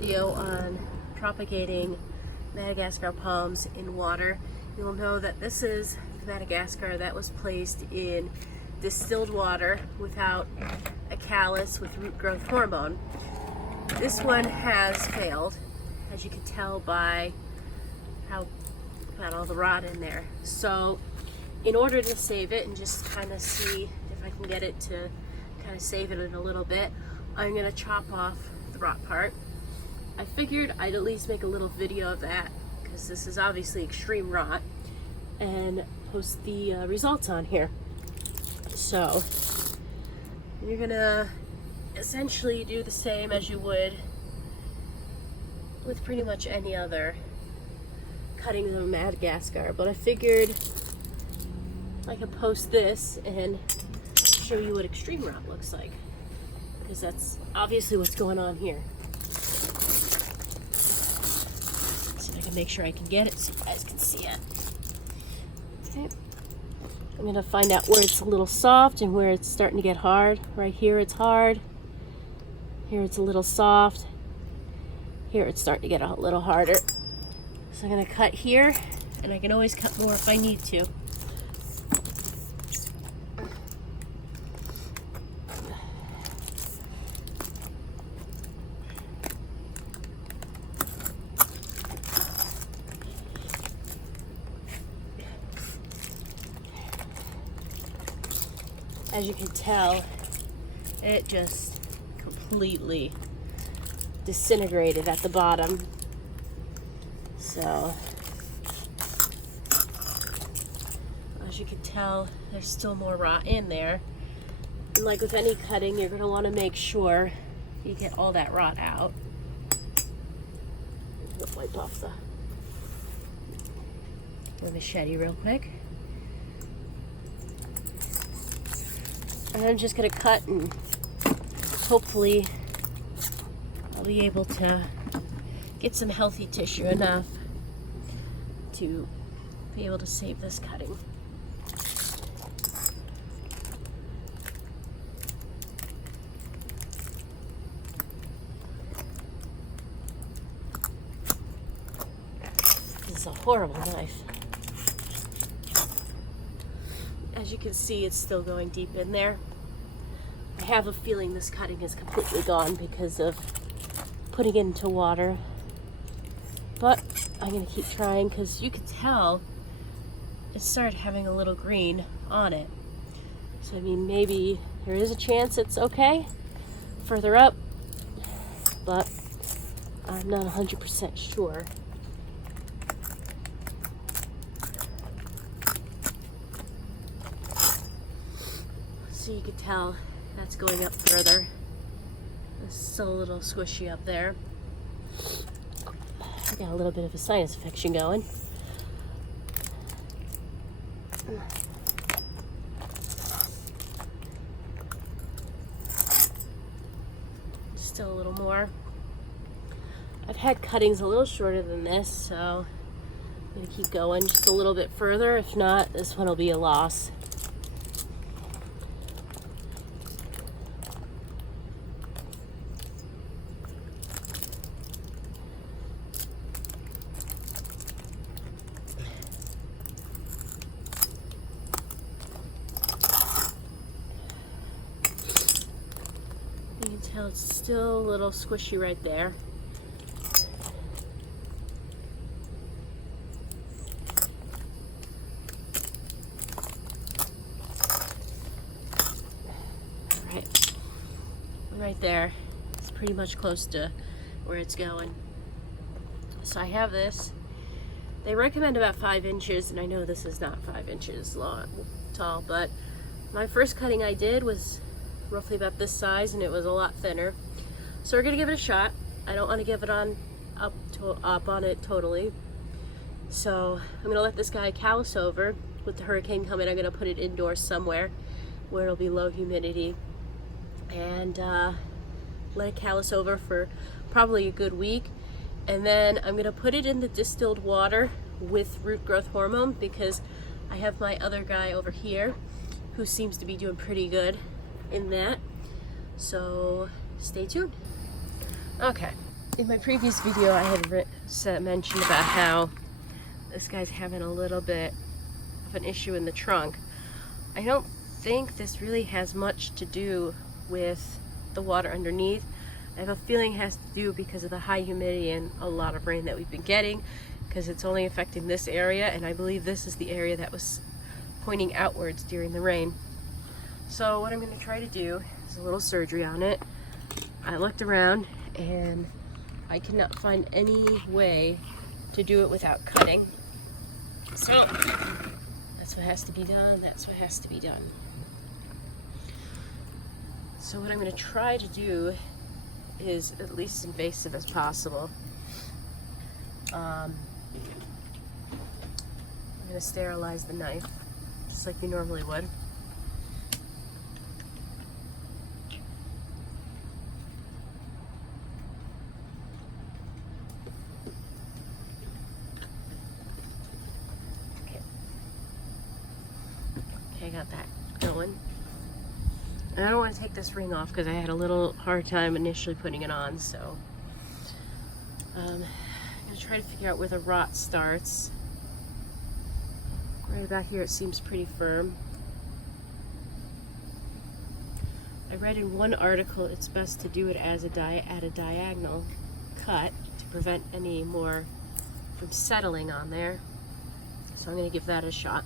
video on propagating Madagascar palms in water, you will know that this is Madagascar that was placed in distilled water without a callus with root growth hormone. This one has failed, as you can tell by how got all the rot in there. So in order to save it and just kind of see if I can get it to kind of save it in a little bit, I'm going to chop off the rot part. I figured I'd at least make a little video of that because this is obviously extreme rot, and post the results on here. So you're going to essentially do the same as you would with pretty much any other cutting of Madagascar, but I figured I could post this and show you what extreme rot looks like, because that's obviously what's going on here. See if I can make sure I can get it so you guys can see it. Okay. I'm gonna find out where it's a little soft and where it's starting to get hard. Right here it's hard. Here it's a little soft. Here it's starting to get a little harder. So I'm gonna cut here, and I can always cut more if I need to. As you can tell, it just completely disintegrated at the bottom. So, as you can tell, there's still more rot in there. And like with any cutting, you're going to want to make sure you get all that rot out. Let's wipe off the machete real quick. And I'm just going to cut, and hopefully I'll be able to get some healthy tissue enough to be able to save this cutting. This is a horrible knife. As you can see, it's still going deep in there. I have a feeling this cutting is completely gone because of putting it into water. But I'm going to keep trying because you can tell it started having a little green on it. So I mean, maybe there is a chance it's okay further up, but I'm not 100% sure. So you can tell that's going up further. It's still a little squishy up there. I got a little bit of a sinus infection going. Still a little more. I've had cuttings a little shorter than this, so I'm going to keep going just a little bit further. If not, this one will be a loss. You can tell it's still a little squishy right there. Right there. It's pretty much close to where it's going. So I have this. They recommend about 5 inches, and I know this is not 5 inches tall, but my first cutting I did was roughly about this size, and it was a lot thinner. So we're gonna give it a shot. I don't want to give it up on it totally. So I'm gonna let this guy callus over. With the hurricane coming, I'm gonna put it indoors somewhere where it'll be low humidity, and let it callus over for probably a good week. And then I'm gonna put it in the distilled water with root growth hormone, because I have my other guy over here who seems to be doing pretty good in that. So stay tuned. Okay, In my previous video, I had mentioned about how this guy's having a little bit of an issue in the trunk. I don't think this really has much to do with the water underneath. I have a feeling it has to do because of the high humidity and a lot of rain that we've been getting, because it's only affecting this area, and I believe this is the area that was pointing outwards during the rain. So what I'm going to try to do is a little surgery on it. I looked around and I cannot find any way to do it without cutting. So that's what has to be done. That's what has to be done. So what I'm going to try to do is at least invasive as possible. I'm going to sterilize the knife just like you normally would. I got that going. And I don't want to take this ring off because I had a little hard time initially putting it on, so I'm going to try to figure out where the rot starts. Right about here it seems pretty firm. I read in one article it's best to do it as at a diagonal cut to prevent any more from settling on there. So I'm going to give that a shot.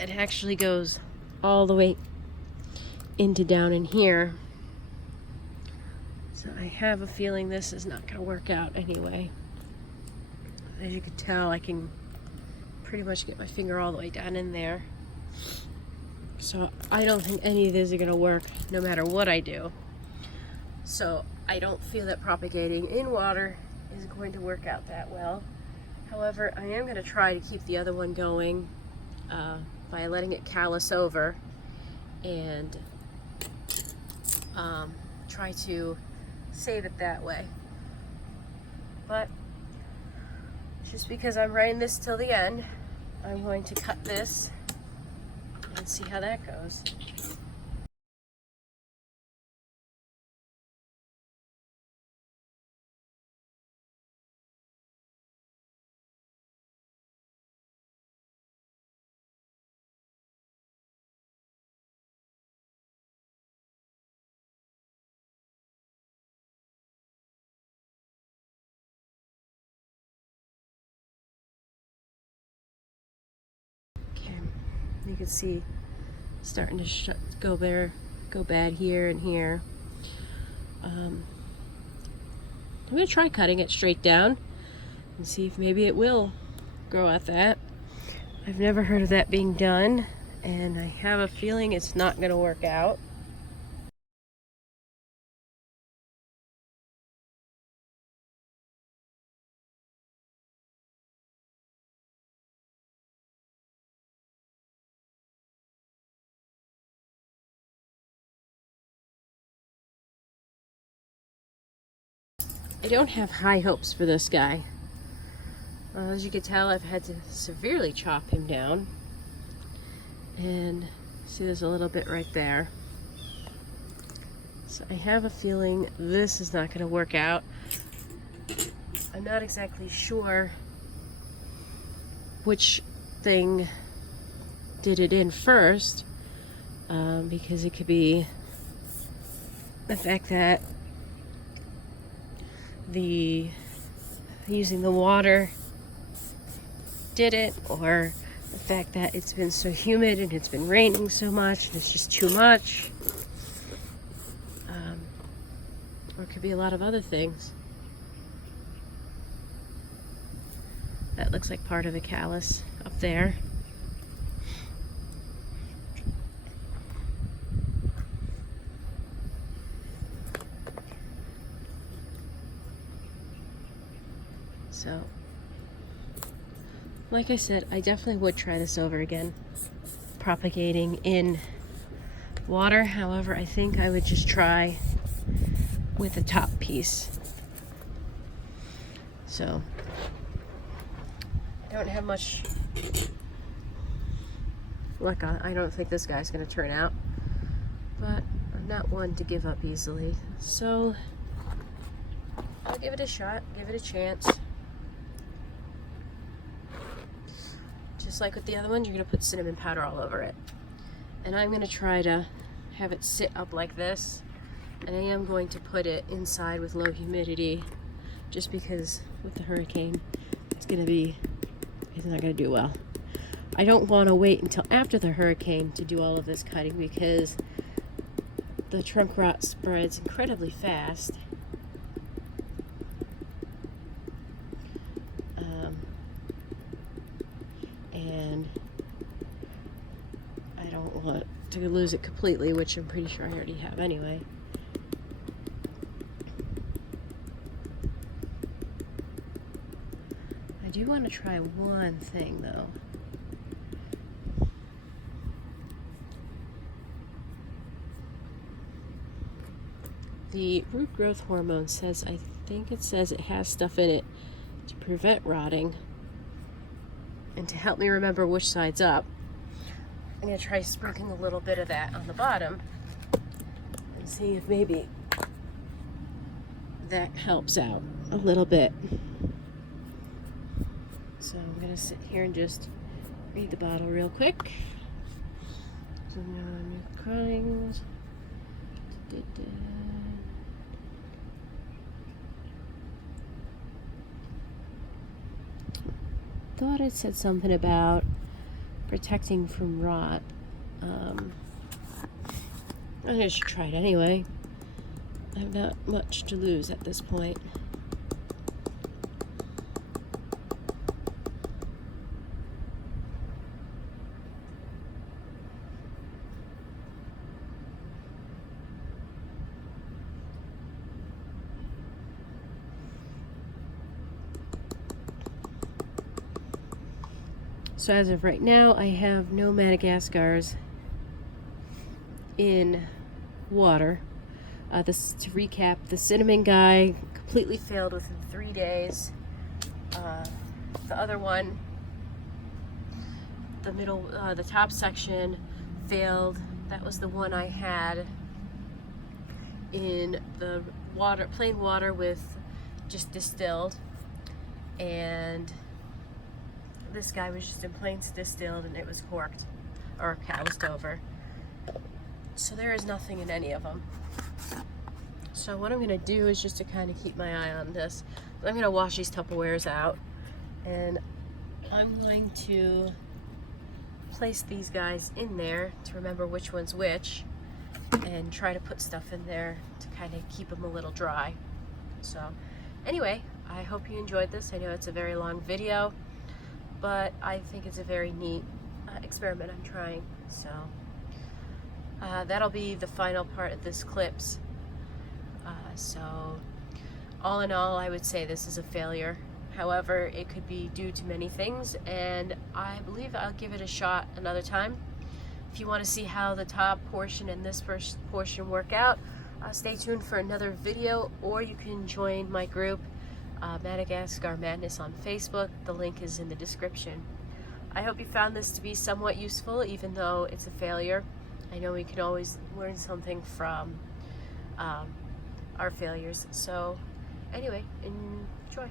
It actually goes all the way into down in here. So I have a feeling this is not going to work out anyway. As you can tell, I can pretty much get my finger all the way down in there. So I don't think any of these are going to work no matter what I do. So I don't feel that propagating in water is going to work out that well. However, I am going to try to keep the other one going by letting it callus over and try to save it that way. But just because I'm writing this till the end, I'm going to cut this and see how that goes. Okay, you can see starting to go bad here and here. I'm going to try cutting it straight down and see if maybe it will grow at that. I've never heard of that being done, and I have a feeling it's not going to work out. I don't have high hopes for this guy. As you can tell, I've had to severely chop him down. And see, there's a little bit right there. So I have a feeling this is not going to work out. I'm not exactly sure which thing did it in first, because it could be the fact that using the water did it, or the fact that it's been so humid and it's been raining so much and it's just too much, or it could be a lot of other things. That looks like part of the callus up there. So, like I said, I definitely would try this over again, propagating in water. However, I think I would just try with the top piece. So, I don't have much luck on. I don't think this guy's going to turn out, but I'm not one to give up easily. So, I'll give it a shot, give it a chance. Just like with the other one, you're going to put cinnamon powder all over it. And I'm going to try to have it sit up like this. And I am going to put it inside with low humidity, just because with the hurricane, it's not going to do well. I don't want to wait until after the hurricane to do all of this cutting, because the trunk rot spreads incredibly fast. And I don't want to lose it completely, which I'm pretty sure I already have anyway. I do want to try one thing though. The root growth hormone says, I think it says it has stuff in it to prevent rotting. And to help me remember which side's up, I'm going to try sprinkling a little bit of that on the bottom and see if maybe that helps out a little bit. So I'm going to sit here and just read the bottle real quick. So now I'm crying. Thought it said something about protecting from rot. I just should try it anyway. I have not much to lose at this point. So as of right now, I have no Madagascars in water. This to recap, the cinnamon guy completely failed within 3 days. The other one, the top section failed. That was the one I had in the water, plain water with just distilled, and this guy was just in plain distilled and it was corked or cowsed over. So there is nothing in any of them. So what I'm going to do is just to kind of keep my eye on this, I'm going to wash these Tupperwares out, and I'm going to place these guys in there to remember which one's which, and try to put stuff in there to kind of keep them a little dry. So anyway, I hope you enjoyed this. I know it's a very long video, but I think it's a very neat experiment I'm trying. So that'll be the final part of this clips. So all in all, I would say this is a failure. However, it could be due to many things, and I believe I'll give it a shot another time. If you want to see how the top portion and this first portion work out, stay tuned for another video, or you can join my group, Madagascar Madness, on Facebook. The link is in the description. I hope you found this to be somewhat useful, even though it's a failure. I know we can always learn something from our failures. So anyway, enjoy.